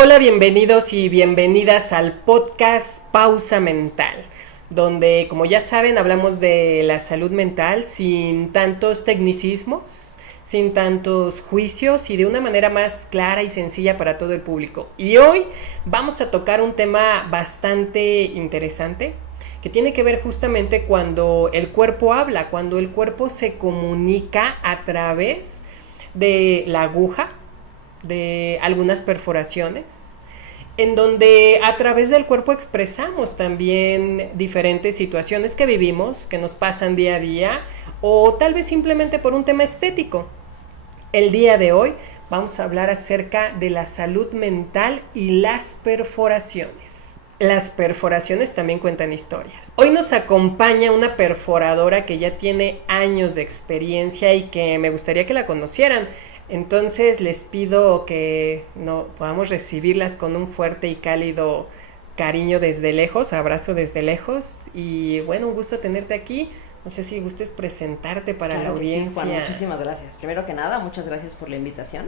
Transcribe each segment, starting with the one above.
Hola, bienvenidos y bienvenidas al podcast Pausa Mental, donde, como ya saben, hablamos de la salud mental sin tantos tecnicismos, sin tantos juicios y de una manera más clara y sencilla para todo el público. Y hoy vamos a tocar un tema bastante interesante que tiene que ver justamente cuando el cuerpo habla, cuando el cuerpo se comunica a través de la aguja, de algunas perforaciones, en donde a través del cuerpo expresamos también diferentes situaciones que vivimos, que nos pasan día a día, o tal vez simplemente por un tema estético. El día de hoy vamos a hablar acerca de la salud mental y las perforaciones. Las perforaciones también cuentan historias. Hoy nos acompaña una perforadora que ya tiene años de experiencia y que me gustaría que la conocieran. Entonces les pido que podamos recibirlas con un fuerte y cálido cariño desde lejos, abrazo desde lejos. Y bueno, un gusto tenerte aquí. No sé si gustes presentarte para Claro la audiencia. Sí, Juan, muchísimas gracias. Primero que nada, muchas gracias por la invitación.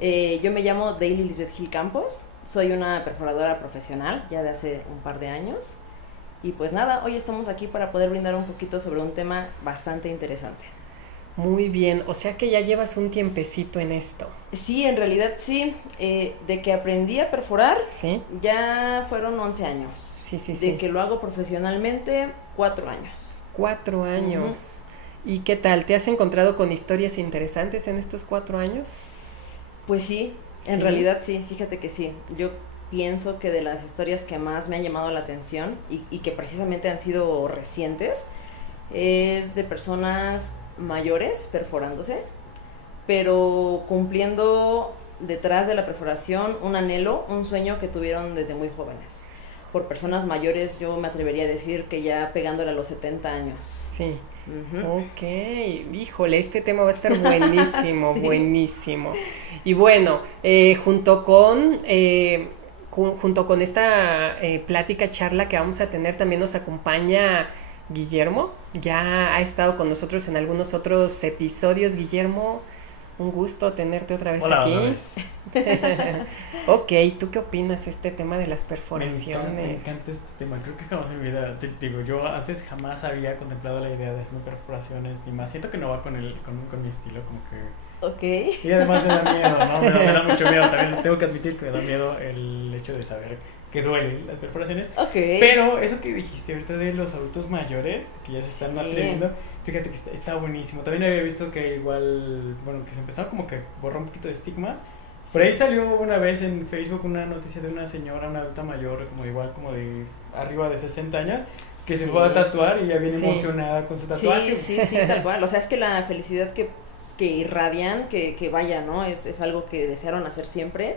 Yo me llamo Daily Lisbeth Gil Campos, soy una perforadora profesional ya de hace un par de años. Y pues nada, hoy estamos aquí para poder brindar un poquito sobre un tema bastante interesante. Muy bien, o sea que ya llevas un tiempecito en esto. Sí, en realidad sí, de que aprendí a perforar, ¿Sí? ya fueron 11 años. Sí. De que lo hago profesionalmente, 4 años. 4 años. ¿Y qué tal? ¿Te has encontrado con historias interesantes en estos 4 años? Pues sí, en realidad sí, fíjate que sí. Yo pienso que de las historias que más me han llamado la atención y que precisamente han sido recientes, es de personas mayores perforándose, pero cumpliendo detrás de la perforación un anhelo, un sueño que tuvieron desde muy jóvenes. Por personas mayores yo me atrevería a decir que ya pegándole a los 70 años. Sí. Ok, híjole, este tema va a estar buenísimo, sí. Buenísimo. Y bueno, junto con esta plática, charla que vamos a tener, también nos acompaña Guillermo. Ya ha estado con nosotros en algunos otros episodios. Guillermo, un gusto tenerte otra vez. Hola, aquí. Otra vez. Ok, ¿tú qué opinas de este tema de las perforaciones? Me encanta este tema, creo que jamás en mi vida, digo, yo antes jamás había contemplado la idea de hacer perforaciones, ni más, siento que no va con mi estilo, como que... Ok. Y además me da miedo, ¿no? Me da mucho miedo, también tengo que admitir que me da miedo el hecho de saber que duelen las perforaciones. Ok. Pero eso que dijiste ahorita de los adultos mayores, que ya se están Sí. atreviendo, fíjate que está buenísimo. También había visto que igual, bueno, que se empezaba como que borrar un poquito de estigmas. Por ahí salió una vez en Facebook una noticia de una señora, una adulta mayor, como de arriba de 60 años, que se fue a tatuar y ya viene emocionada con su tatuaje. Sí, tal cual. O sea, es que la felicidad que irradian, que vaya, ¿no? Es algo que desearon hacer siempre.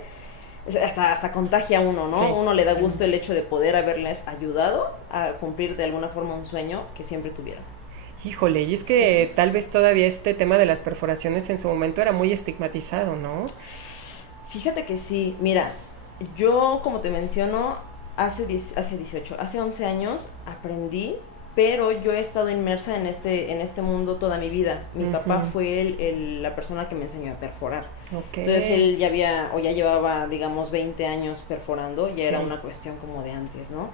Hasta contagia a uno, ¿no? Sí, uno le da gusto el hecho de poder haberles ayudado a cumplir de alguna forma un sueño que siempre tuvieron. Híjole, y es que tal vez todavía este tema de las perforaciones en su momento era muy estigmatizado, ¿no? Fíjate que sí, mira, yo como te menciono, hace 11 años aprendí, pero yo he estado inmersa en este mundo toda mi vida. Mi papá fue la persona que me enseñó a perforar. Okay. Entonces él ya llevaba, digamos, 20 años perforando, ya era una cuestión como de antes, ¿no?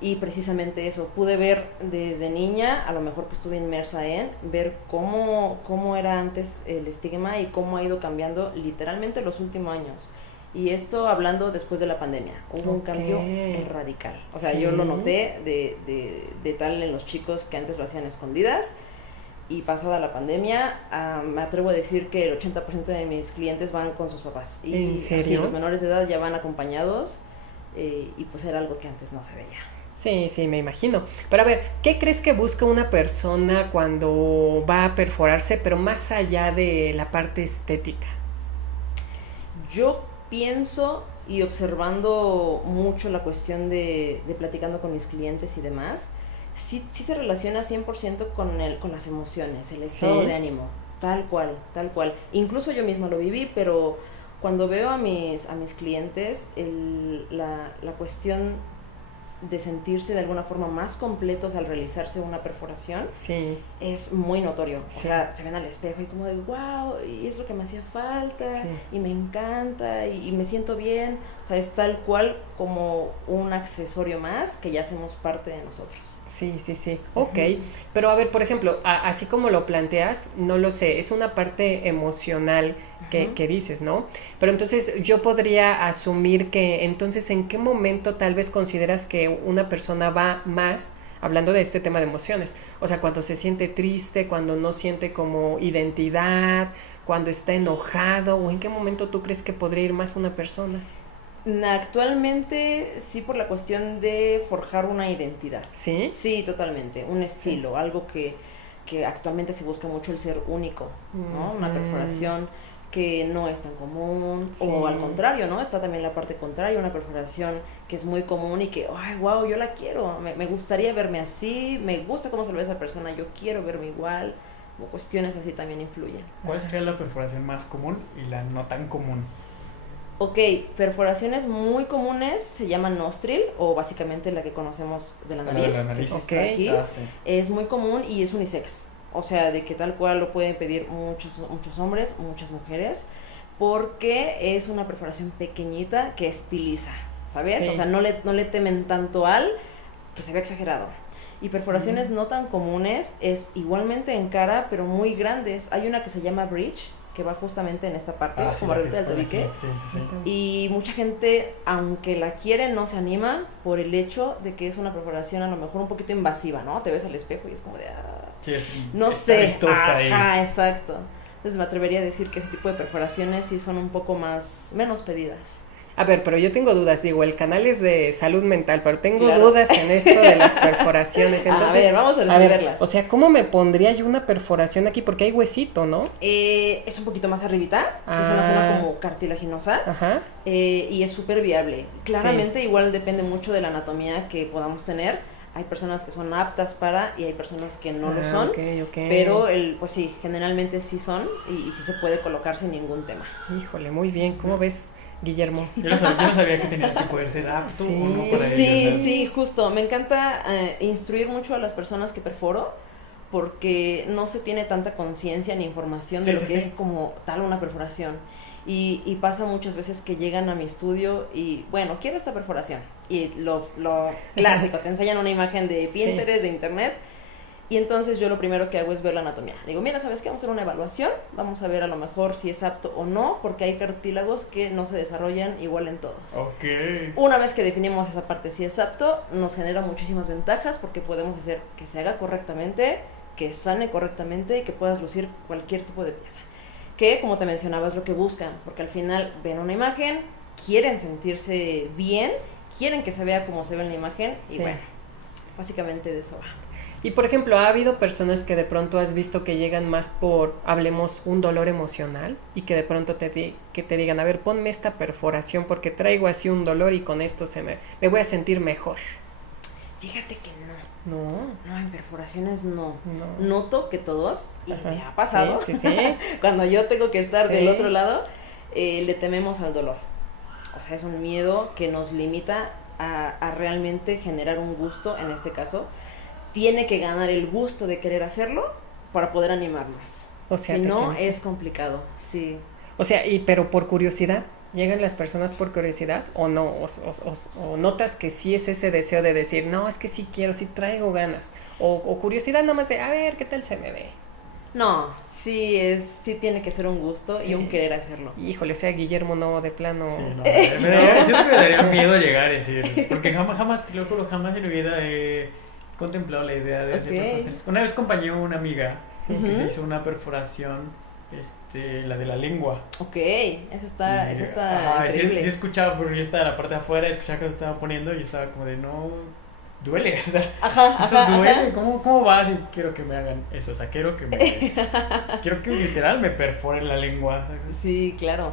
Y precisamente eso, pude ver desde niña, a lo mejor que estuve inmersa ver cómo era antes el estigma y cómo ha ido cambiando literalmente los últimos años. Y esto hablando después de la pandemia, hubo un cambio radical. O sea, yo lo noté de tal en los chicos que antes lo hacían escondidas. Y pasada la pandemia, me atrevo a decir que el 80% de mis clientes van con sus papás. Y ¿en serio? Así, los menores de edad ya van acompañados y pues era algo que antes no se veía. Sí, me imagino. Pero a ver, ¿qué crees que busca una persona cuando va a perforarse, pero más allá de la parte estética? Yo pienso, y observando mucho la cuestión de platicando con mis clientes y demás, sí se relaciona 100% con las emociones, el estado de ánimo, tal cual. Incluso yo misma lo viví, pero cuando veo a mis clientes, la cuestión de sentirse de alguna forma más completos al realizarse una perforación, Sí. es muy notorio. Sí. O sea, se ven al espejo y como de wow, y es lo que me hacía falta, Sí. y me encanta, y me siento bien. O sea, es tal cual como un accesorio más que ya hacemos parte de nosotros. Sí, sí, sí. Ok. Pero a ver, por ejemplo, así como lo planteas, no lo sé, es una parte emocional que dices, ¿no? Pero entonces yo podría asumir que entonces en qué momento tal vez consideras que una persona va más, hablando de este tema de emociones, o sea, cuando se siente triste, cuando no siente como identidad, cuando está enojado, o en qué momento tú crees que podría ir más una persona. Actualmente sí, por la cuestión de forjar una identidad. ¿Sí? Sí, totalmente, un estilo, algo que actualmente se busca mucho, el ser único, ¿no? Una perforación que no es tan común, Sí. o al contrario, ¿no? Está también la parte contraria, una perforación que es muy común y que, ay, wow, yo la quiero, me gustaría verme así, me gusta cómo se lo ve esa persona, yo quiero verme igual, o cuestiones así también influyen. ¿Cuál sería la perforación más común y la no tan común? Ok, perforaciones muy comunes se llaman nostril, o básicamente la que conocemos de la La de nariz, la nariz. que es Ok. esta de aquí. Sí. Es muy común y es unisex. O sea, de que tal cual lo pueden pedir muchos hombres, muchas mujeres, porque es una perforación pequeñita que estiliza, ¿sabes? Sí. O sea, no le temen tanto al que se vea exagerado. Y perforaciones no tan comunes es igualmente en cara, pero muy grandes. Hay una que se llama bridge, que va justamente en esta parte, Sí, como la que arriba del está tabique. aquí. Sí, sí, sí. Y mucha gente, aunque la quiere, no se anima por el hecho de que es una perforación a lo mejor un poquito invasiva, ¿no? Te ves al espejo y es como de, Sí, no está sé. vistosa ahí. Ajá, exacto. Entonces me atrevería a decir que ese tipo de perforaciones sí son un poco menos pedidas. A ver, pero yo tengo dudas, digo, el canal es de salud mental, pero tengo Claro. dudas en esto de las perforaciones. Entonces, a ver, vamos a resolverlas. o sea, ¿cómo me pondría yo una perforación aquí? Porque hay huesito, ¿no? Es un poquito más arribita, que es una zona como cartilaginosa. Ajá. Y es súper viable. Claramente igual depende mucho de la anatomía que podamos tener. Hay personas que son aptas para y hay personas que no lo son. Ok. Pero pues sí, generalmente sí son y sí se puede colocar sin ningún tema. Híjole, muy bien. ¿Cómo ves, Guillermo? Yo no sabía que tenías que poder ser apto Sí. o no para Sí, ello. ¿sabes? sí, justo. Me encanta instruir mucho a las personas que perforo porque no se tiene tanta conciencia ni información de Sí, lo sí, que sí. es como tal una perforación. Y pasa muchas veces que llegan a mi estudio y, bueno, quiero esta perforación. Y lo clásico, te enseñan una imagen de Sí. Pinterest, de internet. Y entonces yo lo primero que hago es ver la anatomía. Digo, mira, ¿sabes qué? Vamos a hacer una evaluación. Vamos a ver a lo mejor si es apto o no, porque hay cartílagos que no se desarrollan igual en todos. Ok. Una vez que definimos esa parte si es apto, nos genera muchísimas ventajas porque podemos hacer que se haga correctamente, que sane correctamente y que puedas lucir cualquier tipo de pieza. Que, como te mencionaba, es lo que buscan, porque al final ven una imagen, quieren sentirse bien, quieren que se vea como se ve en la imagen y Sí. bueno, básicamente de eso va. Y por ejemplo, ¿ha habido personas que de pronto has visto que llegan más por, hablemos, un dolor emocional y que de pronto que te digan, a ver, ponme esta perforación porque traigo así un dolor y con esto me voy a sentir mejor? Fíjate que No, en perforaciones no. no. Noto que todos, y Ajá. me ha pasado, Sí, sí, sí. cuando yo tengo que estar Sí. del otro lado, le tememos al dolor. O sea, es un miedo que nos limita a realmente generar un gusto, en este caso. Tiene que ganar el gusto de querer hacerlo para poder animarnos. O sea, Si te no, tiene que- es complicado, sí. O sea, pero por curiosidad, ¿llegan las personas por curiosidad o no? O notas que sí es ese deseo de decir, no, es que sí quiero, sí traigo ganas. O curiosidad nada más de, a ver, ¿qué tal se me ve? No, sí tiene que ser un gusto Sí. y un querer hacerlo. Híjole, o sea, Guillermo no, de plano... Sí, no, siento que me daría miedo llegar a decir, porque jamás, te lo juro, jamás en mi vida he contemplado la idea de hacer Ok. perforaciones. Una vez acompañé a una amiga Sí. que se hizo una perforación, la de la lengua. Ok, esa está Ajá, increíble. sí escuchaba, porque yo estaba en la parte de afuera, escuchaba que se estaba poniendo y yo estaba como de, no, duele, o sea, Ajá, eso ajá, duele, ajá. ¿cómo vas? Y quiero que me hagan eso, o sea, quiero que literal me perforen la lengua. Sí, claro.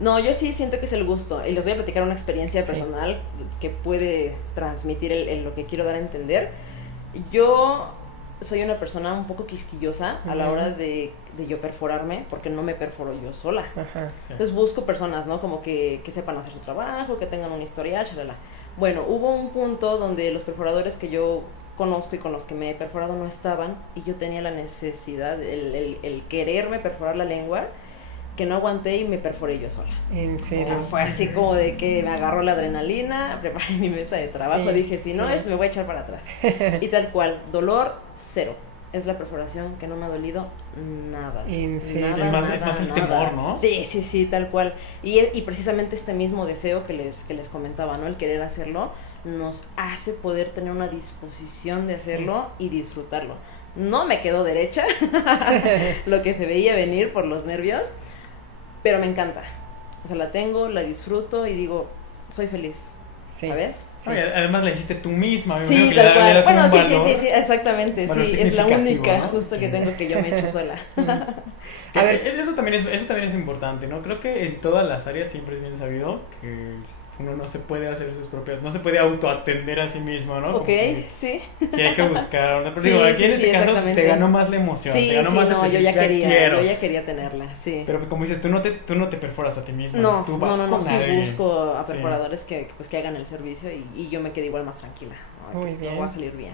No, yo sí siento que es el gusto. Y les voy a platicar una experiencia Sí. personal que puede transmitir lo que quiero dar a entender. Yo soy una persona un poco quisquillosa a la hora de yo perforarme, porque no me perforo yo sola. Ajá. Sí. Entonces busco personas, ¿no? Como que sepan hacer su trabajo, que tengan un historial, shalala. Bueno, hubo un punto donde los perforadores que yo conozco y con los que me he perforado no estaban, y yo tenía la necesidad, el quererme perforar la lengua, que no aguanté y me perforé yo sola. ¿En O serio? sea, fue así como de que me agarró la adrenalina, preparé mi mesa de trabajo, Sí, dije, si no sí. es, me voy a echar para atrás. Y tal cual, dolor cero. Es la perforación que no me ha dolido nada. ¿En serio? Nada, Es más nada, el nada. temor, ¿no? Sí, tal cual. Y precisamente este mismo deseo que les comentaba, ¿no? El querer hacerlo, nos hace poder tener una disposición de hacerlo y disfrutarlo. No me quedó derecha, lo que se veía venir por los nervios, pero me encanta. O sea, la tengo, la disfruto y digo, soy feliz, Sí. ¿sabes? Sí. Oye, además la hiciste tú misma. me Sí, imagino que tal le da cual. como Bueno, un valor. sí, exactamente. Bueno, Sí, es la significativo, única ¿no? justo que Sí. tengo que yo me echo sola. Que A ver. eso también es importante, ¿no? Creo que en todas las áreas siempre es bien sabido que uno no se puede hacer sus propias, no se puede autoatender a sí mismo, ¿no? Como Ok, que sí. sí hay que buscar, ¿no? Pero Sí, digo, aquí sí, en este sí, caso exactamente. te ganó más la emoción, Sí, te ganó sí, más el no, yo decir, ya quería, quiero. yo ya quería tenerla, sí. Pero como dices, tú no te perforas a ti mismo, No, tú vas no, con sí alguien. busco a Sí. perforadores que hagan el servicio y yo me quedé igual más tranquila. ¿No? Muy Que bien. va a salir bien.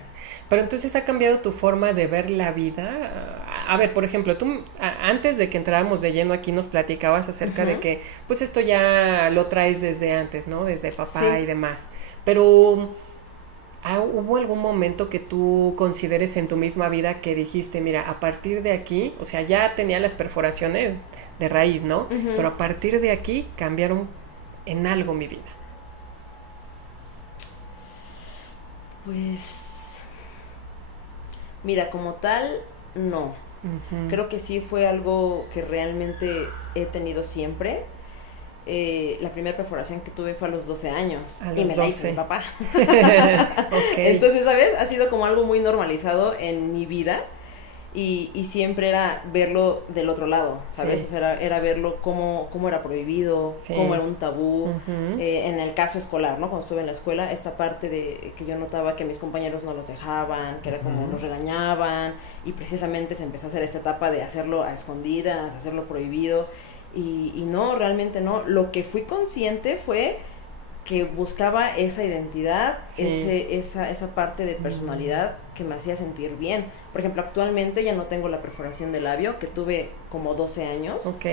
Pero entonces ha cambiado tu forma de ver la vida. A ver, por ejemplo, tú antes de que entráramos de lleno aquí nos platicabas acerca de que pues esto ya lo traes desde antes, ¿no? Desde papá Sí. y demás. Pero ¿hubo algún momento que tú consideres en tu misma vida que dijiste, mira, a partir de aquí, o sea, ya tenía las perforaciones de raíz, ¿no? Ujú. Pero a partir de aquí cambiaron en algo mi vida? Pues, mira, como tal, no. Ujú. Creo que sí fue algo que realmente he tenido siempre. La primera perforación que tuve fue a los 12 años A y los me la hizo 12. mi papá. Ok. Entonces, ¿sabes? Ha sido como algo muy normalizado en mi vida y siempre era verlo del otro lado, ¿sabes? Sí. O sea, era verlo cómo era prohibido, Sí. cómo era un tabú. Ujú. En el caso escolar, ¿no? Cuando estuve en la escuela, esta parte de que yo notaba que mis compañeros no los dejaban, que era como Ujú. los regañaban y precisamente se empezó a hacer esta etapa de hacerlo a escondidas, hacerlo prohibido y no, realmente no. Lo que fui consciente fue que buscaba esa identidad, Sí. esa parte de personalidad que me hacía sentir bien. Por ejemplo, actualmente ya no tengo la perforación de labio, que tuve como 12 años, Ok.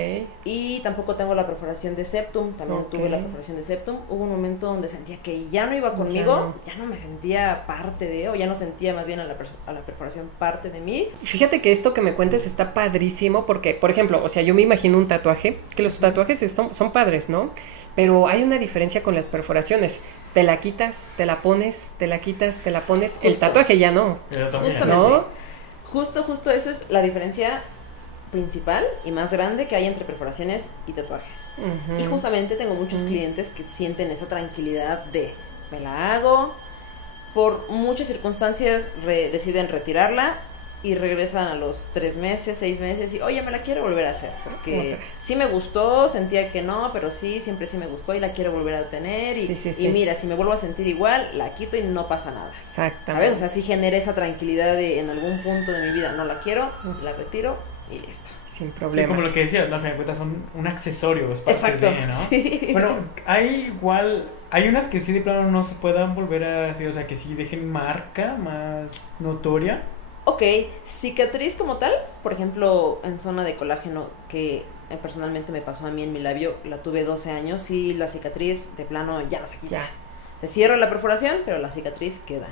y tampoco tengo la perforación de septum, también Ok. tuve la perforación de septum. Hubo un momento donde sentía que ya no iba conmigo, Ya ya no me sentía parte de, o ya no sentía más bien a la perforación parte de mí. Fíjate que esto que me cuentes está padrísimo porque, por ejemplo, o sea, yo me imagino un tatuaje, que los tatuajes son padres, ¿no? Pero hay una diferencia con las perforaciones. Te la quitas, te la pones, te la quitas, te la pones. El Justo. tatuaje ya no, Pero también, Justamente. ¿no? Justo eso es la diferencia principal y más grande que hay entre perforaciones y tatuajes. Ujú. Y justamente tengo muchos clientes que sienten esa tranquilidad de, me la hago, por muchas circunstancias deciden retirarla y regresan a los 3 meses, 6 meses y, oye, me la quiero volver a hacer, porque Otra. sí me gustó, sentía que no, pero sí, siempre sí me gustó y la quiero volver a tener y, Sí. y mira, si me vuelvo a sentir igual, la quito y no pasa nada. Exactamente. ¿Sabes? O sea, sí genera esa tranquilidad de en algún punto de mi vida no la quiero, la retiro y listo. Sin Sí, problema. como lo que decías, ¿no? Al final de cuentas son un accesorio, es parte Exacto. de, ¿no? Sí. Bueno, hay unas que sí de plano no se puedan volver a hacer, o sea, que sí dejen marca más notoria. Ok, cicatriz como tal, por ejemplo, en zona de colágeno, que personalmente me pasó a mí en mi labio, la tuve 12 años y la cicatriz de plano ya no se quita. Ya. Se cierra la perforación, pero la cicatriz queda.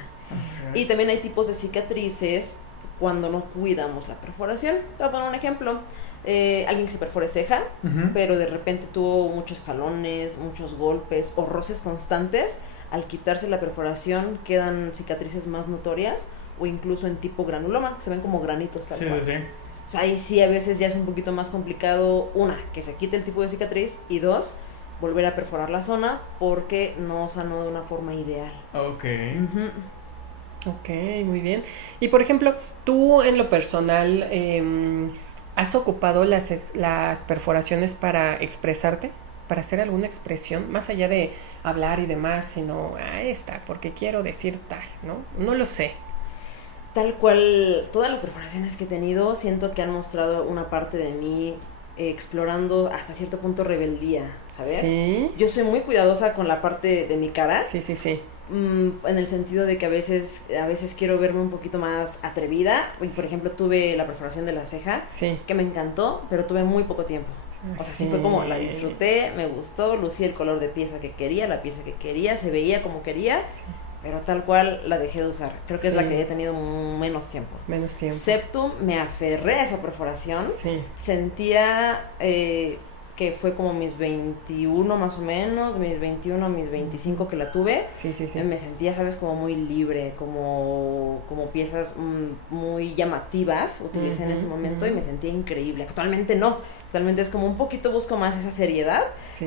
Y también hay tipos de cicatrices cuando no cuidamos la perforación. Te voy a poner un ejemplo. Alguien que se perfore ceja, Ujú. pero de repente tuvo muchos jalones, muchos golpes o roces constantes. Al quitarse la perforación quedan cicatrices más notorias o incluso en tipo granuloma, se ven como granitos tal Sí, cual. sí. O sea, ahí sí a veces ya es un poquito más complicado, una, que se quite el tipo de cicatriz y dos, volver a perforar la zona porque no sanó de una forma ideal. Ok. Ujú. Ok, muy bien. Y por ejemplo, tú en lo personal, ¿has ocupado las perforaciones para expresarte? ¿Para hacer alguna expresión? Más allá de hablar y demás, sino, porque quiero decir tal, ¿no? No lo sé. Tal cual, todas las perforaciones que he tenido siento que han mostrado una parte de mí explorando hasta cierto punto rebeldía, ¿sabes? Sí. Yo soy muy cuidadosa con la parte de mi cara. Sí, sí, sí. En el sentido de que a veces quiero verme un poquito más atrevida. Y, por ejemplo, tuve la perforación de la ceja, Sí. que me encantó, pero tuve muy poco tiempo. O sea, sí fue como la disfruté, me gustó, lucí el color de pieza que quería, la pieza que quería, se veía como quería, Sí. pero tal cual la dejé de usar. Creo que es la Sí. que he tenido menos tiempo. Menos tiempo. Septum, me aferré a esa perforación. Sí. Sentía que fue como mis 21 más o menos, de mis 21 a mis 25 que la tuve. Sí, sí, sí. Me sentía, ¿sabes? Como muy libre, como piezas muy llamativas utilicé en ese momento y me sentía increíble. Actualmente no. Actualmente es como un poquito busco más esa seriedad. Sí.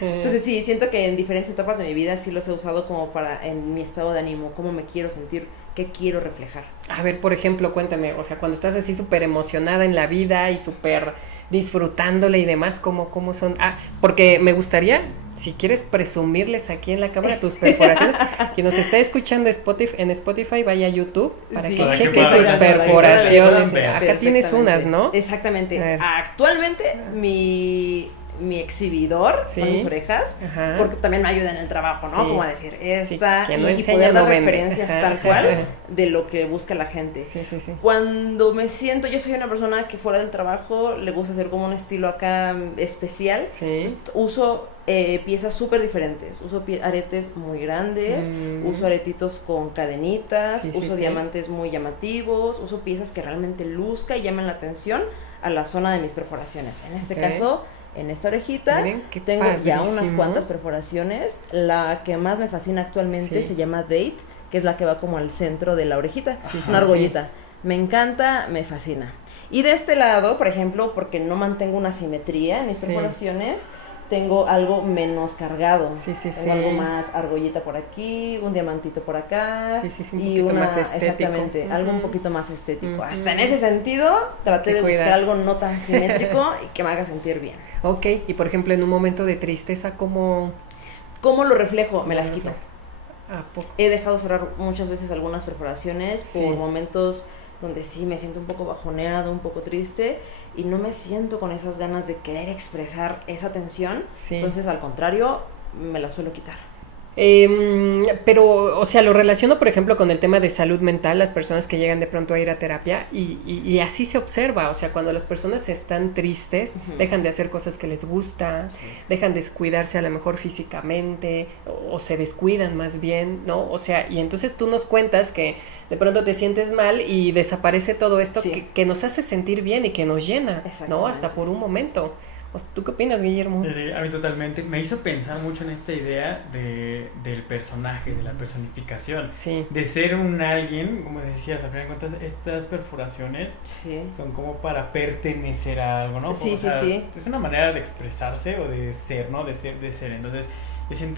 Entonces sí, siento que en diferentes etapas de mi vida sí los he usado como para, en mi estado de ánimo, cómo me quiero sentir, qué quiero reflejar. A ver, por ejemplo, cuéntame, o sea, cuando estás así súper emocionada en la vida y súper disfrutándole y demás, ¿cómo son? Ah, porque me gustaría, si quieres presumirles aquí en la cámara tus perforaciones, quien nos está escuchando en Spotify, vaya a YouTube para Sí, que para que cheque puedan sus ver, perforaciones. puedan ver. Acá tienes unas, ¿no? Exactamente. A ver. Actualmente mi exhibidor son Sí. mis orejas, Ajá. porque también me ayuda en el trabajo, ¿no? Sí. Como a decir, esta, quien no y enseña poder no dar vende. referencias Ajá. tal cual de lo que busca la gente. Sí, sí, sí. Cuando me siento, yo soy una persona que fuera del trabajo le gusta hacer como un estilo acá especial. Sí. Entonces, uso piezas súper diferentes. Uso aretes muy grandes, uso aretitos con cadenitas, Sí, sí, uso sí. diamantes muy llamativos, uso piezas que realmente luzca y llamen la atención a la zona de mis perforaciones. En este Ok. caso, en esta orejita, Miren, qué tengo ya unas padrísimo. cuantas perforaciones. La que más me fascina actualmente Sí. se llama Date, que es la que va como al centro de la orejita. Sí, sí, Una sí. argollita. Me encanta, me fascina. Y de este lado, por ejemplo, porque no mantengo una simetría en mis Sí. perforaciones, tengo algo menos cargado. Sí, sí, tengo sí. algo más argollita por aquí, un diamantito por acá. Sí, sí, sí, un y poquito más estético. Exactamente, algo un Ujú. poquito más estético. Ujú. Hasta en ese sentido, traté Que de buscar cuidar. algo no tan simétrico y que me haga sentir bien. Ok, y por ejemplo, en un momento de tristeza, ¿cómo ¿Cómo lo reflejo? Me las quito. ¿A poco? He dejado cerrar muchas veces algunas perforaciones Sí. por momentos donde sí me siento un poco bajoneado, un poco triste y no me siento con esas ganas de querer expresar esa tensión. Sí. Entonces, al contrario, me la suelo quitar. Pero, o sea, lo relaciono, por ejemplo, con el tema de salud mental, las personas que llegan de pronto a ir a terapia y así se observa, o sea, cuando las personas están tristes, Ujú. dejan de hacer cosas que les gusta, dejan de descuidarse a lo mejor físicamente o se descuidan más bien, ¿no? O sea, y entonces tú nos cuentas que de pronto te sientes mal y desaparece todo esto Sí. que nos hace sentir bien y que nos llena, ¿no? Exactamente. Hasta por un momento. ¿Tú qué opinas, Guillermo? Sí, a mí totalmente. Me hizo pensar mucho en esta idea del personaje, de la personificación. Sí. De ser un alguien, como decías, al final de cuentas, estas perforaciones Sí. son como para pertenecer a algo, ¿no? Sí, O sea, sí, sí. Es una manera de expresarse o de ser, ¿no? De ser. Entonces,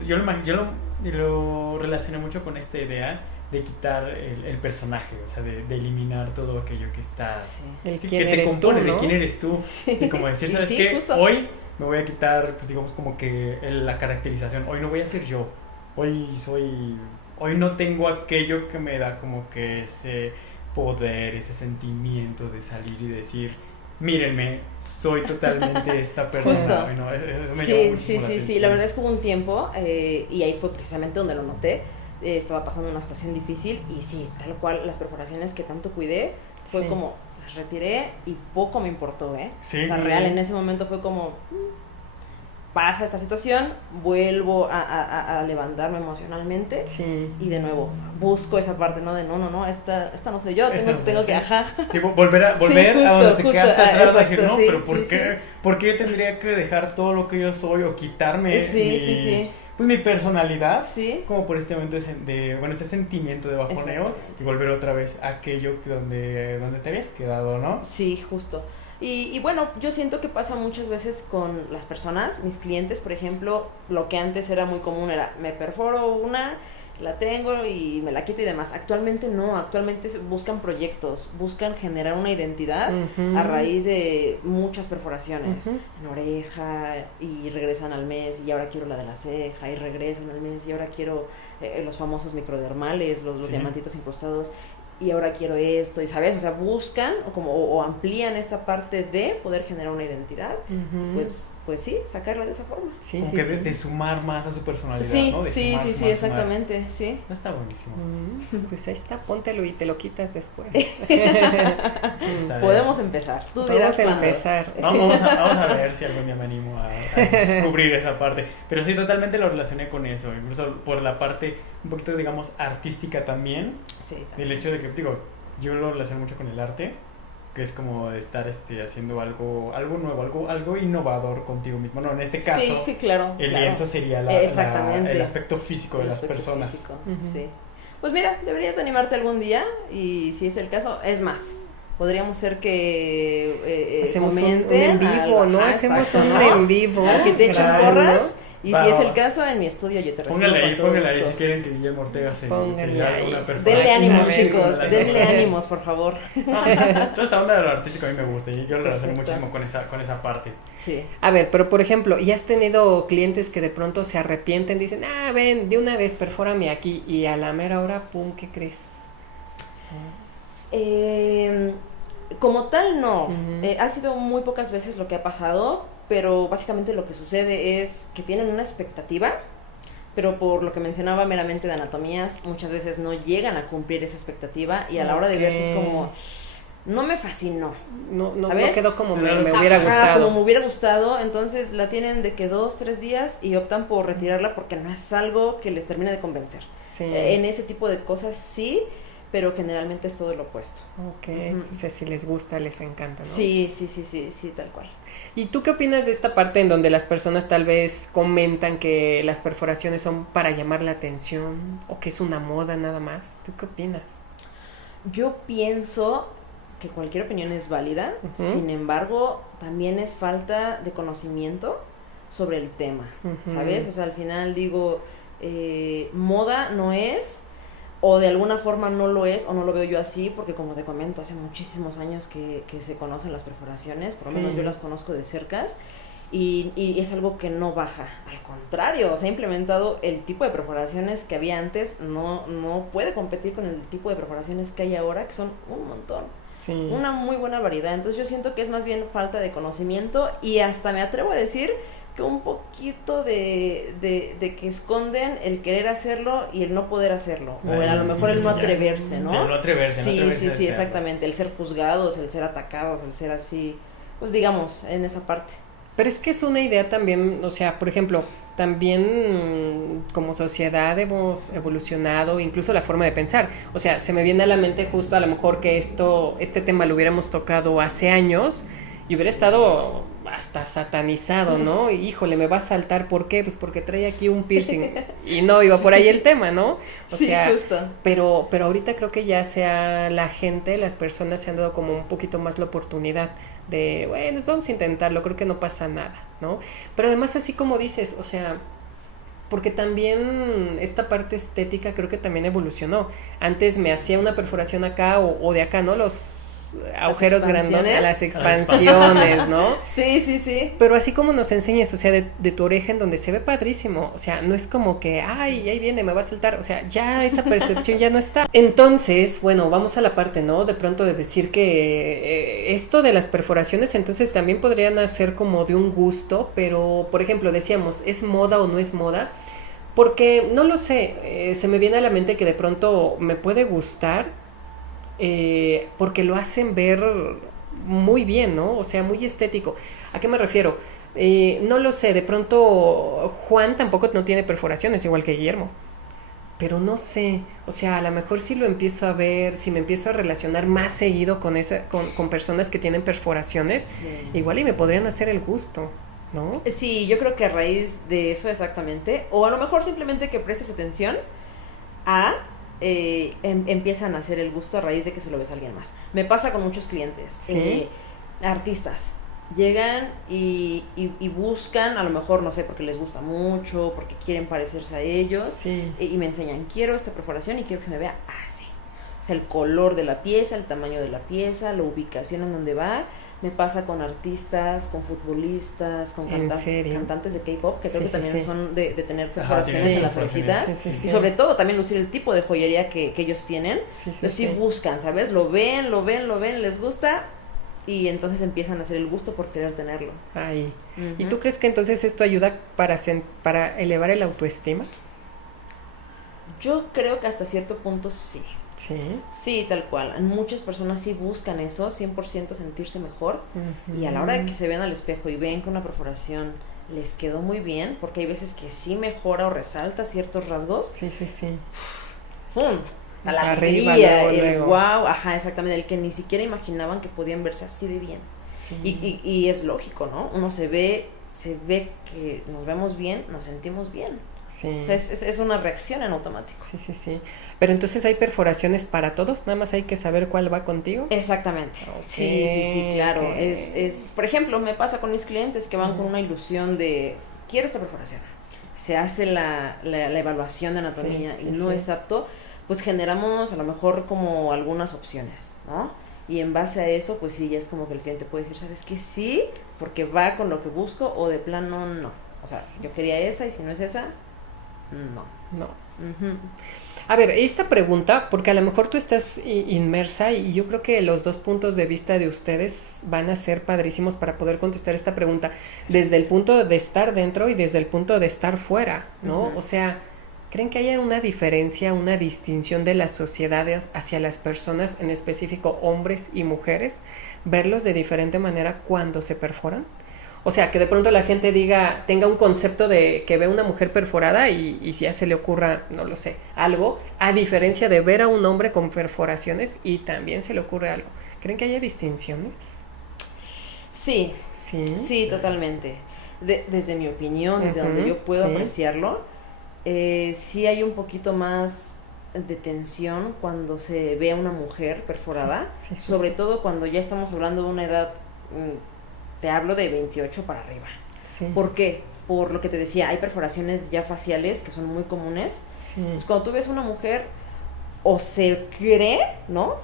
yo lo relacioné mucho con esta idea de quitar el personaje, o sea, de eliminar todo aquello que está... Sí. El sí, quién que te eres compone, tú, ¿no? de quién eres tú. Sí. Y como decir, Y ¿sabes sí, qué? justo. Hoy me voy a quitar, pues digamos, como que la caracterización. Hoy no voy a ser yo. Hoy no tengo aquello que me da como que ese poder, ese sentimiento de salir y decir, mírenme, soy totalmente esta persona. Justo. Bueno, eso me llamó Sí, muchísimo sí, sí, sí. atención. La verdad es que hubo un tiempo y ahí fue precisamente donde lo noté. Estaba pasando una situación difícil y sí, tal cual las perforaciones que tanto cuidé fue Sí. como las retiré y poco me importó, Sí. O sea, real en ese momento fue como pasa esta situación, vuelvo a levantarme emocionalmente Sí. y de nuevo busco esa parte, ¿no? De no, esta no soy yo, Esta no tengo soy que, yo. ajá. Sí, volver a justo, donde te justo, quedaste atrás, a decir, exacto, no, sí, pero sí, sí. ¿por qué yo tendría que dejar todo lo que yo soy o quitarme Sí, sí, sí. pues mi personalidad? Sí. Como por este momento este sentimiento de bajoneo Exactamente. y volver otra vez a aquello donde te habías quedado, ¿no? Sí, justo. Y bueno, yo siento que pasa muchas veces con las personas, mis clientes, por ejemplo, lo que antes era muy común era, me perforo una, la tengo y me la quito y demás. Actualmente no, actualmente buscan proyectos, buscan generar una identidad Ujú. a raíz de muchas perforaciones. Ujú. En oreja y regresan al mes y ahora quiero la de la ceja y regresan al mes y ahora quiero los famosos microdermales, los Sí. diamantitos incrustados. y ahora quiero esto, y sabes, o sea, buscan o amplían esta parte de poder generar una identidad, pues sí, sacarla de esa forma. Sí, como sí, que sí. de sumar más a su personalidad, Sí, ¿no? De sí, sumar, sí, sumar, exactamente, sí. Está buenísimo. Pues ahí está, póntelo y te lo quitas después. Está Podemos empezar. Tú Vamos dirás a cuándo. empezar. Vamos a ver si algún día me animo a descubrir esa parte. Pero sí, totalmente lo relacioné con eso. Incluso por la parte un poquito, digamos, artística también. Sí, Del también. hecho de que, digo, yo lo relaciono mucho con el arte. Que es como de estar haciendo algo nuevo, algo innovador contigo mismo. No, en este caso, Sí, sí, claro. el claro. lienzo sería Exactamente. el aspecto físico de El las aspecto personas. físico, Ujú. sí. Pues mira, deberías animarte algún día y si es el caso, es más, podríamos ser que Hacemos un comenten en vivo, algo. ¿no? Ajá, Hacemos exacto, un ¿no? en vivo. A que te echen grabando. porras y Va, si es va, el va. caso, en mi estudio yo te recibo Póngale con todo ahí gusto. si quieren que Guillermo Ortega se Pónganle haga ahí. una persona. Denle ánimos, Exactamente. chicos, denle ánimos, por favor. Toda esta onda de lo artístico a mí me gusta y yo lo relaciono Perfecto. muchísimo con esa parte. Sí. A ver, pero por ejemplo, ¿ya has tenido clientes que de pronto se arrepienten? Dicen, ven, de una vez, perfórame aquí. Y a la mera hora, pum, ¿qué crees? Como tal, no. Ujú. Ha sido muy pocas veces lo que ha pasado, pero básicamente lo que sucede es que tienen una expectativa, pero por lo que mencionaba meramente de anatomías, muchas veces no llegan a cumplir esa expectativa y a la hora de verse es como, no me fascinó. No ¿Sabes? quedó como me Claro. hubiera Ajá, gustado. como me hubiera gustado, entonces la tienen de que 2-3 días y optan por retirarla porque no es algo que les termine de convencer. Sí. En ese tipo de cosas sí, pero generalmente es todo lo opuesto. Ok, Ujú. o sea, si les gusta, les encanta, ¿no? Sí, tal cual. ¿Y tú qué opinas de esta parte en donde las personas tal vez comentan que las perforaciones son para llamar la atención o que es una moda nada más? ¿Tú qué opinas? Yo pienso que cualquier opinión es válida, Ujú. sin embargo, también es falta de conocimiento sobre el tema, Ujú. ¿sabes? O sea, al final digo, moda no es, o de alguna forma no lo es, o no lo veo yo así, porque como te comento, hace muchísimos años que se conocen las perforaciones, por lo Sí. menos yo las conozco de cercas, y es algo que no baja, al contrario, se ha implementado el tipo de perforaciones que había antes, no puede competir con el tipo de perforaciones que hay ahora, que son un montón. Sí. Una muy buena variedad. Entonces yo siento que es más bien falta de conocimiento y hasta me atrevo a decir que un poquito de que esconden el querer hacerlo y el no poder hacerlo. O a lo mejor el no Ya. atreverse, ¿no? Sí, no atreverse. Sí, a sí, hacerlo. exactamente. El ser juzgados, el ser atacados, el ser así, pues digamos, en esa parte. Pero es que es una idea también, o sea, por ejemplo, también como sociedad hemos evolucionado, incluso la forma de pensar. O sea, se me viene a la mente justo a lo mejor que este tema lo hubiéramos tocado hace años y hubiera estado hasta satanizado, ¿no? Y, híjole, me va a saltar, ¿por qué? Pues porque trae aquí un piercing y no iba por ahí el tema, ¿no? O Sí, sea, justo. pero ahorita creo que ya sea la gente, las personas se han dado como un poquito más la oportunidad de, bueno, vamos a intentarlo, creo que no pasa nada, ¿no? Pero además así como dices, o sea, porque también esta parte estética creo que también evolucionó. Antes me hacía una perforación acá o de acá, ¿no? Los agujeros grandones, las expansiones, ¿no? Sí, sí, sí. Pero así como nos enseñas, o sea, de tu oreja en donde se ve padrísimo, o sea, no es como que, ay, ahí viene, me va a saltar, o sea, ya esa percepción ya no está. Entonces, bueno, vamos a la parte, ¿no? De pronto de decir que esto de las perforaciones entonces también podrían hacer como de un gusto, pero, por ejemplo, decíamos, ¿es moda o no es moda? Porque, no lo sé, se me viene a la mente que de pronto me puede gustar, porque lo hacen ver muy bien, ¿no? O sea, muy estético. ¿A qué me refiero? No lo sé, de pronto Juan tampoco no tiene perforaciones, igual que Guillermo. Pero no sé, o sea, a lo mejor si lo empiezo a ver, si me empiezo a relacionar más seguido con personas que tienen perforaciones, Sí. igual y me podrían hacer el gusto, ¿no? Sí, yo creo que a raíz de eso exactamente, o a lo mejor simplemente que prestes atención a empiezan a hacer el gusto a raíz de que se lo ves a alguien más. Me pasa con muchos clientes, ¿Sí? artistas, llegan y buscan, a lo mejor, no sé, porque les gusta mucho, porque quieren parecerse a ellos, Sí. y me enseñan, quiero esta perforación y quiero que se me vea así. O sea, el color de la pieza, el tamaño de la pieza, la ubicación en donde va, me pasa con artistas, con futbolistas, con cantantes de K-pop, que creo que también son de tener perforaciones en las orejitas, y sobre todo también lucir el tipo de joyería que ellos tienen. Entonces sí buscan, ¿sabes? Lo ven, les gusta, y entonces empiezan a hacer el gusto por querer tenerlo. Ay. ¿Y tú crees que entonces esto ayuda para elevar el autoestima? Yo creo que hasta cierto punto sí. Sí. Sí, tal cual. Muchas personas sí buscan eso, 100% sentirse mejor. Y a la hora de que se ven al espejo y ven que una perforación les quedó muy bien, porque hay veces que sí mejora o resalta ciertos rasgos. Sí. ¡Pum! A la arriba, alegría, luego, el wow, ajá, exactamente, el que ni siquiera imaginaban que podían verse así de bien. Sí. Y es lógico, ¿no? Uno se ve que nos vemos bien, nos sentimos bien. Sí. O sea, es una reacción en automático. Sí. Pero entonces hay perforaciones para todos, nada más hay que saber cuál va contigo. Exactamente. Sí, claro. Okay. Por ejemplo, me pasa con mis clientes que van con una ilusión de quiero esta perforación. Se hace la evaluación de anatomía y no es apto, pues generamos a lo mejor como algunas opciones, ¿no? Y en base a eso, pues sí, ya es como que el cliente puede decir, ¿sabes qué? Sí, porque va con lo que busco, o de plano no. O sea, yo quería esa y si no es esa, no. Uh-huh. A ver, esta pregunta, porque a lo mejor tú estás inmersa y yo creo que los dos puntos de vista de ustedes van a ser padrísimos para poder contestar esta pregunta desde el punto de estar dentro y desde el punto de estar fuera, ¿no? Uh-huh. O sea, ¿creen que haya una diferencia, una distinción de la sociedad hacia las personas, en específico hombres y mujeres, verlos de diferente manera cuando se perforan? O sea, que de pronto la gente tenga un concepto de que ve a una mujer perforada y ya se le ocurra, no lo sé, algo, a diferencia de ver a un hombre con perforaciones y también se le ocurre algo. ¿Creen que haya distinciones? Sí, totalmente. Desde mi opinión, desde donde yo puedo apreciarlo, sí hay un poquito más de tensión cuando se ve a una mujer perforada, sobre todo cuando ya estamos hablando de una edad... te hablo de 28 para arriba. Sí. ¿Por qué? Por lo que te decía, hay perforaciones ya faciales que son muy comunes. Sí. Entonces, cuando tú ves a una mujer, o se cree, ¿no?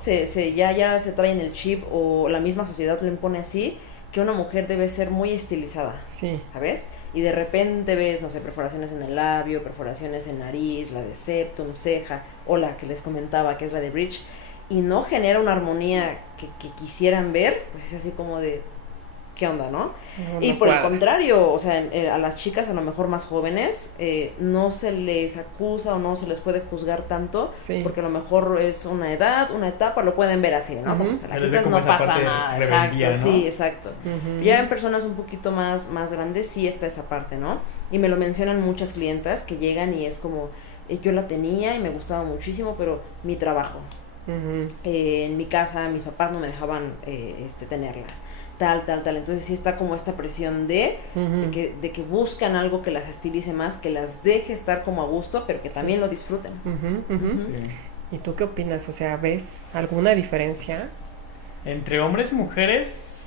Ya se trae en el chip, o la misma sociedad lo impone así, que una mujer debe ser muy estilizada. Sí. ¿Sabes? Y de repente ves, no sé, perforaciones en el labio, perforaciones en nariz, la de septum, ceja, o la que les comentaba, que es la de bridge, y no genera una armonía que quisieran ver, pues es así como de... ¿qué onda, no? Y por el contrario, o sea, a las chicas a lo mejor más jóvenes no se les acusa o no se les puede juzgar tanto, porque a lo mejor es una edad, una etapa, lo pueden ver así, ¿no? Como hasta las no pasa nada, exacto, ¿no? Sí, exacto. Ya en personas un poquito más grandes sí está esa parte, ¿no? Y me lo mencionan muchas clientas que llegan y es como, yo la tenía y me gustaba muchísimo, pero mi trabajo, en mi casa, mis papás no me dejaban tenerlas. Tal. Entonces sí está como esta presión de que buscan algo que las estilice más, que las deje estar como a gusto, pero que también lo disfruten. Sí. ¿Y tú qué opinas? O sea, ¿ves alguna diferencia? Entre hombres y mujeres,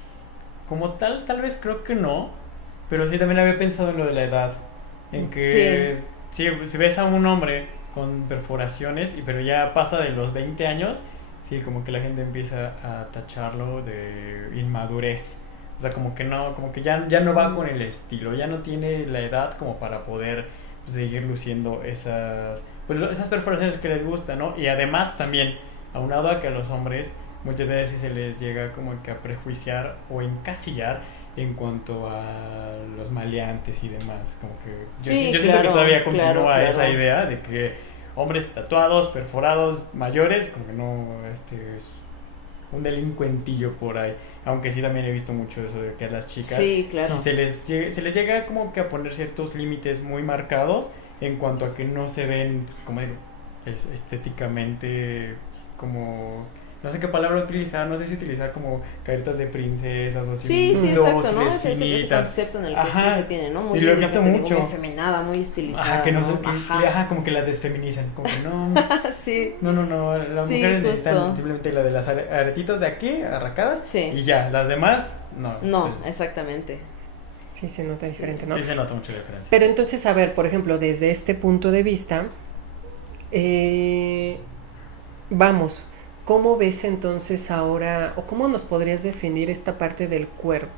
como tal vez creo que no, pero sí también había pensado en lo de la edad, en que si ves a un hombre con perforaciones, pero ya pasa de los 20 años, sí, como que la gente empieza a tacharlo de inmadurez. O sea, como que ya no va con el estilo, ya no tiene la edad como para poder seguir luciendo esas perforaciones que les gustan, ¿no? Y además también, aunado a que a los hombres muchas veces se les llega como que a prejuiciar o encasillar en cuanto a los maleantes y demás. Como que yo siento que todavía continúa esa idea de que hombres tatuados, perforados, mayores, como que no, es un delincuentillo por ahí. Aunque sí también he visto mucho eso de que a las chicas sí se les llega como que a poner ciertos límites muy marcados en cuanto a que no se ven, pues, como estéticamente, como... No sé qué palabra utilizar, no sé si utilizar como caretas de princesas o así. Sí, exacto, ¿no? Es ese concepto en el que sí se tiene, ¿no? Muy, y lo he visto mucho. Muy feminada, muy estilizada. Que no sé, como que las desfeminizan, como que no. Sí. No, las mujeres necesitan simplemente la de las aretitos de aquí, arracadas, y ya, las demás, no. No, entonces, exactamente. Sí, se nota diferente, ¿no? Sí, se nota mucho la diferencia. Pero entonces, a ver, por ejemplo, desde este punto de vista, vamos... ¿cómo ves entonces ahora, o cómo nos podrías definir esta parte del cuerpo?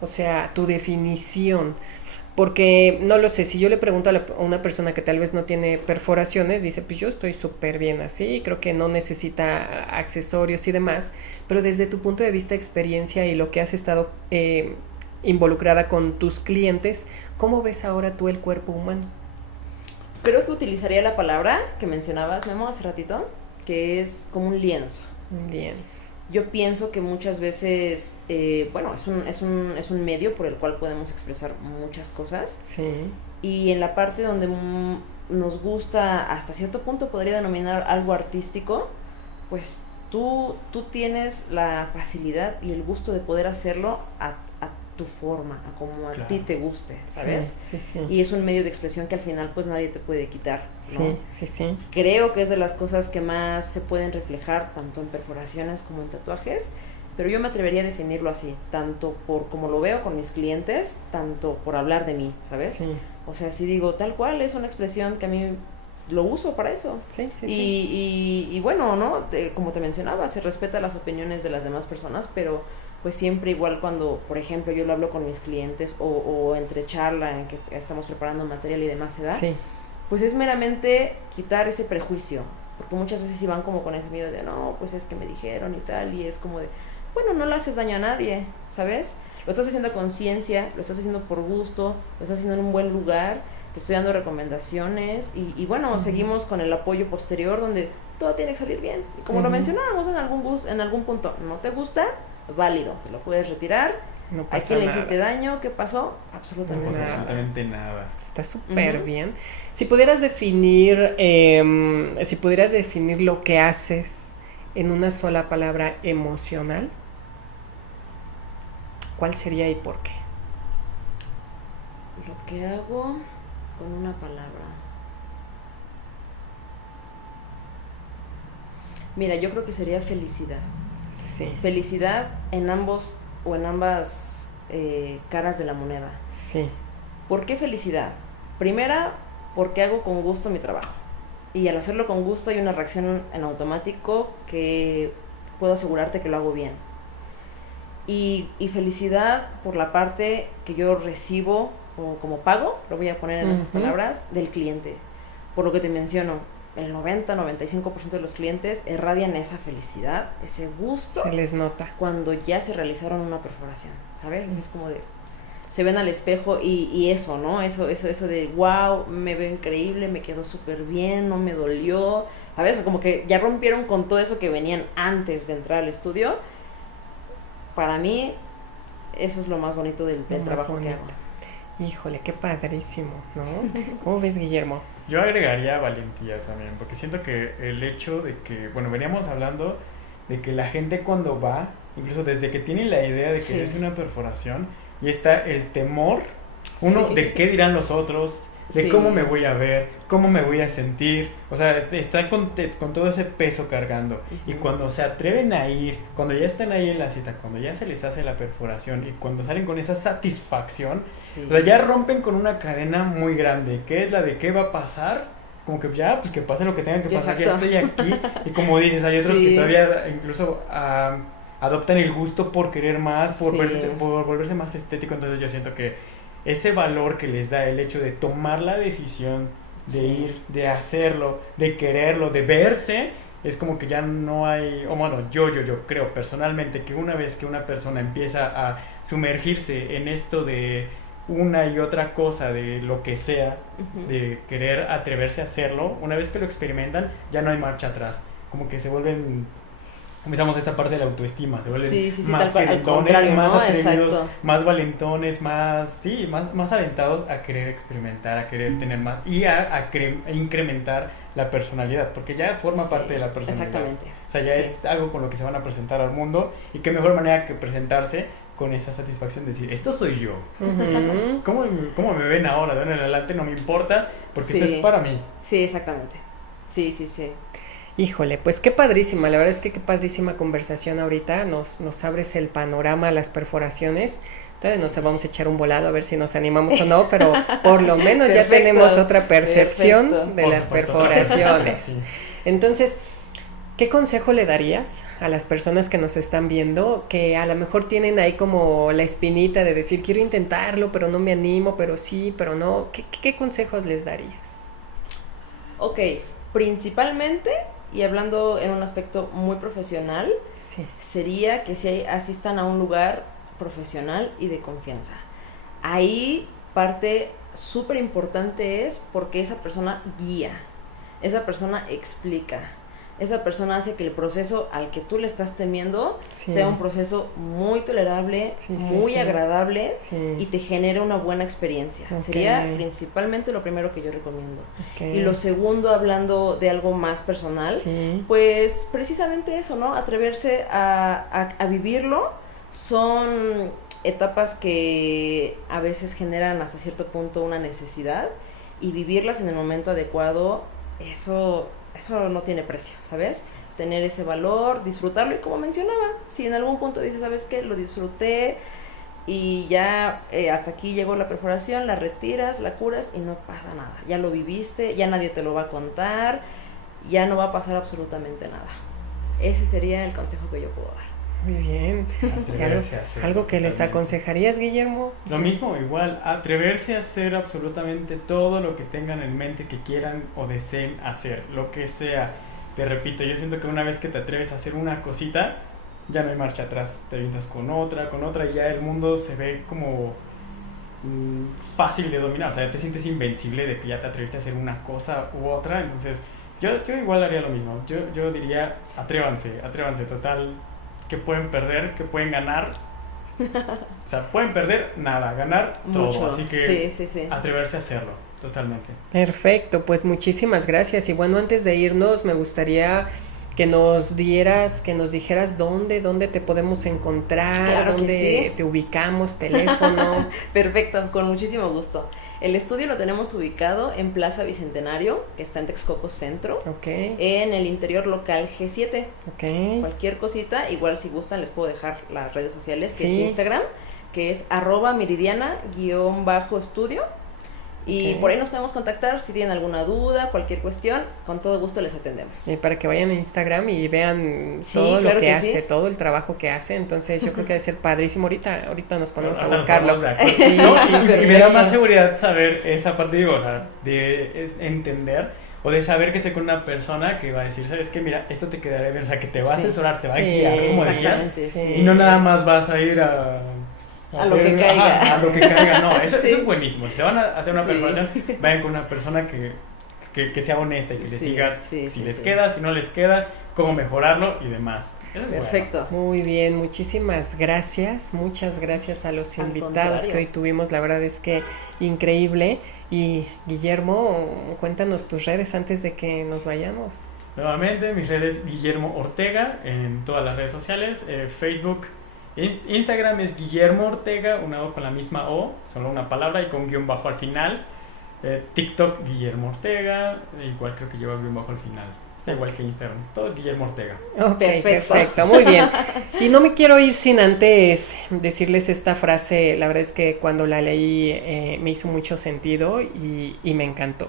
O sea, tu definición. Porque, no lo sé, si yo le pregunto a una persona que tal vez no tiene perforaciones, dice, pues yo estoy súper bien así, creo que no necesita accesorios y demás, pero desde tu punto de vista, experiencia y lo que has estado involucrada con tus clientes, ¿cómo ves ahora tú el cuerpo humano? Creo que utilizaría la palabra que mencionabas, Memo, hace ratito, que es como un lienzo. Un lienzo. Yo pienso que muchas veces, bueno, es un medio por el cual podemos expresar muchas cosas. Sí. Y en la parte donde nos gusta, hasta cierto punto podría denominar algo artístico, pues tú tienes la facilidad y el gusto de poder hacerlo a tu forma, a como a ti te guste, ¿sabes? Sí. Y es un medio de expresión que al final pues nadie te puede quitar, ¿no? Sí. Creo que es de las cosas que más se pueden reflejar tanto en perforaciones como en tatuajes, pero yo me atrevería a definirlo así, tanto por como lo veo con mis clientes, tanto por hablar de mí, ¿sabes? Sí. O sea, si digo, tal cual es una expresión que a mí lo uso para eso. Sí. Y bueno, ¿no? Como te mencionaba, se respeta las opiniones de las demás personas, pero pues siempre igual cuando, por ejemplo, yo lo hablo con mis clientes o entre charla en que estamos preparando material y demás se da, pues es meramente quitar ese prejuicio, porque muchas veces iban como con ese miedo de, no, pues es que me dijeron y tal, y es como de, bueno, no le haces daño a nadie, ¿sabes? Lo estás haciendo a conciencia, lo estás haciendo por gusto, lo estás haciendo en un buen lugar, te estoy dando recomendaciones y bueno, seguimos con el apoyo posterior donde todo tiene que salir bien. Y como lo mencionábamos en algún punto, no te gusta, válido, te lo puedes retirar. No ¿A pasa quién le nada. hiciste daño? ¿Qué pasó? Absolutamente nada. Absolutamente nada. Está súper bien. Si pudieras definir lo que haces en una sola palabra, emocional, ¿cuál sería y por qué? Lo que hago con una palabra. Mira, yo creo que sería felicidad. Sí. Felicidad en ambas caras de la moneda. Sí. ¿Por qué felicidad? Primera, porque hago con gusto mi trabajo. Y al hacerlo con gusto hay una reacción en automático que puedo asegurarte que lo hago bien. Y felicidad por la parte que yo recibo o como pago, lo voy a poner en esas palabras, del cliente. Por lo que te menciono, el 90-95% de los clientes irradian esa felicidad, ese gusto. Se les nota. Cuando ya se realizaron una perforación, ¿sabes? Sí. O sea, es como de, se ven al espejo y eso, ¿no? Eso de, wow, me veo increíble, me quedó súper bien, no me dolió, ¿sabes? Como que ya rompieron con todo eso que venían antes de entrar al estudio. Para mí, eso es lo más bonito del trabajo que hago. Híjole, qué padrísimo, ¿no? ¿Cómo ves, Guillermo? Yo agregaría valentía también, porque siento que el hecho de que, bueno, veníamos hablando de que la gente cuando va, incluso desde que tiene la idea de que es una perforación, y está el temor, de qué dirán los otros, de cómo me voy a ver, cómo me voy a sentir, o sea, está con todo ese peso cargando, y cuando se atreven a ir, cuando ya están ahí en la cita, cuando ya se les hace la perforación, y cuando salen con esa satisfacción, o sea, ya rompen con una cadena muy grande, que es la de qué va a pasar, como que ya, pues que pase lo que tenga que pasar, ya estoy aquí, y como dices, hay otros que todavía incluso adoptan el gusto por querer más, por volverse más estético, entonces yo siento que ese valor que les da el hecho de tomar la decisión de ir, de hacerlo, de quererlo, de verse, es como que ya no hay, o bueno, yo creo personalmente que una vez que una persona empieza a sumergirse en esto de una y otra cosa, de lo que sea, de querer atreverse a hacerlo, una vez que lo experimentan, ya no hay marcha atrás, como que se vuelven, comenzamos esta parte de la autoestima, se vuelven más querentones, más atrevidos, más valentones, más aventados a querer experimentar, a querer tener más y a incrementar la personalidad, porque ya forma parte de la personalidad. Exactamente. O sea, ya es algo con lo que se van a presentar al mundo, y qué mejor manera que presentarse con esa satisfacción de decir, esto soy yo. ¿Cómo me ven ahora? De ahora en adelante no me importa, porque esto es para mí. Sí, exactamente. Sí. Híjole, pues qué padrísima, la verdad es que qué padrísima conversación ahorita, nos abres el panorama a las perforaciones. Entonces nos vamos a echar un volado a ver si nos animamos o no, pero por lo menos ya tenemos otra percepción de las perforaciones. Entonces, ¿Qué consejo le darías a las personas que nos están viendo, que a lo mejor tienen ahí como la espinita de decir, quiero intentarlo, pero no me animo, pero sí, pero no? ¿Qué consejos les darías? Ok, principalmente, y hablando en un aspecto muy profesional, Sí. sería que si asistan a un lugar profesional y de confianza. Ahí parte súper importante es porque esa persona guía, esa persona explica, esa persona hace que el proceso al que tú le estás temiendo Sí. sea un proceso muy tolerable, Sí, muy sí. agradable Sí. y te genere una buena experiencia. Ok. Sería principalmente lo primero que yo recomiendo. Ok. Y lo segundo, hablando de algo más personal, Sí. pues precisamente eso, ¿no? Atreverse a vivirlo. Son etapas que a veces generan hasta cierto punto una necesidad, y vivirlas en el momento adecuado, eso no tiene precio, ¿sabes? Tener ese valor, disfrutarlo, y como mencionaba, si en algún punto dices, ¿sabes qué? Lo disfruté y ya hasta aquí llegó la perforación, la retiras, la curas y no pasa nada. Ya lo viviste, ya nadie te lo va a contar, ya no va a pasar absolutamente nada. Ese sería el consejo que yo puedo dar. Muy bien. Atreverse a hacer. ¿Algo que les totalmente. aconsejarías, Guillermo? Lo mismo, igual, atreverse a hacer absolutamente todo lo que tengan en mente que quieran o deseen hacer, lo que sea. Te repito, yo siento que una vez que te atreves a hacer una cosita, ya no hay marcha atrás, te avientas con otra, y ya el mundo se ve como fácil de dominar, o sea, ya te sientes invencible de que ya te atreviste a hacer una cosa u otra. Entonces yo igual haría lo mismo, yo diría, atrévanse, total, que pueden perder, que pueden ganar. O sea, pueden perder nada, ganar todo. Mucho. Así que Sí. atreverse a hacerlo, totalmente. Perfecto, pues muchísimas gracias. Y bueno, antes de irnos, me gustaría que nos dijeras dónde te podemos encontrar, Claro que dónde sí. te ubicamos, teléfono. Perfecto, con muchísimo gusto. El estudio lo tenemos ubicado en Plaza Bicentenario, que está en Texcoco Centro, Ok, en el interior local G7. ok. Cualquier cosita, igual si gustan les puedo dejar las redes sociales, que Sí. es Instagram, que es @meridiana_estudio. Y Ok. por ahí nos podemos contactar si tienen alguna duda, cualquier cuestión, con todo gusto les atendemos. Para que vayan a Instagram y vean Sí, todo lo claro que que hace, sí. todo el trabajo que hace. Entonces yo creo que debe ser padrísimo. Ahorita nos ponemos a Ahora nos buscarlo. ponemos de acuerdo. Sí, No, sí, y me da perfecto. más seguridad saber esa parte, digo, o sea, de entender o de saber que estoy con una persona que va a decir, ¿sabes qué? Mira, esto te quedará bien, o sea, que te va a Sí. asesorar, te va a Sí, guiar, como dirías, Exactamente, Sí. sí. y no nada más vas a ir a lo que caiga. ajá, a lo que caiga, no, eso Sí. es buenísimo. Si se van a hacer una Sí. perforación, vayan con una persona que sea honesta y que les Sí, diga sí, si sí, les sí. queda, si no les queda, cómo mejorarlo y demás. Eso es bueno. Perfecto. Muy bien, muchísimas gracias. Muchas gracias a los Al invitados que contrario. hoy tuvimos. La verdad es que increíble. Y Guillermo, cuéntanos tus redes antes de que nos vayamos. Nuevamente, mis redes Guillermo Ortega en todas las redes sociales, Facebook, Instagram es Guillermo Ortega, una O con la misma O, solo una palabra y con guión bajo al final. TikTok Guillermo Ortega, igual creo que lleva guión bajo al final. Está igual que Instagram, todo es Guillermo Ortega. Ok, Perfecto. perfecto, muy bien. Y no me quiero ir sin antes decirles esta frase. La verdad es que cuando la leí me hizo mucho sentido y me encantó.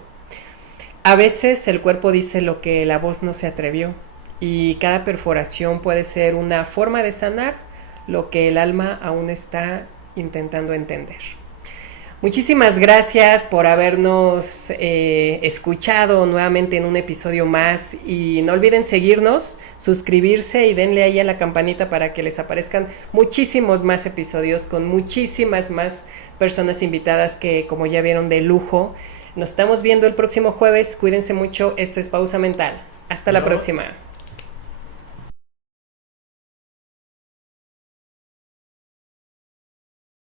A veces el cuerpo dice lo que la voz no se atrevió, y cada perforación puede ser una forma de sanar lo que el alma aún está intentando entender. Muchísimas gracias por habernos escuchado nuevamente en un episodio más, y no olviden seguirnos, suscribirse y denle ahí a la campanita para que les aparezcan muchísimos más episodios con muchísimas más personas invitadas que, como ya vieron, de lujo. Nos estamos viendo el próximo jueves, cuídense mucho, esto es Pausa Mental. Hasta la Adiós. próxima.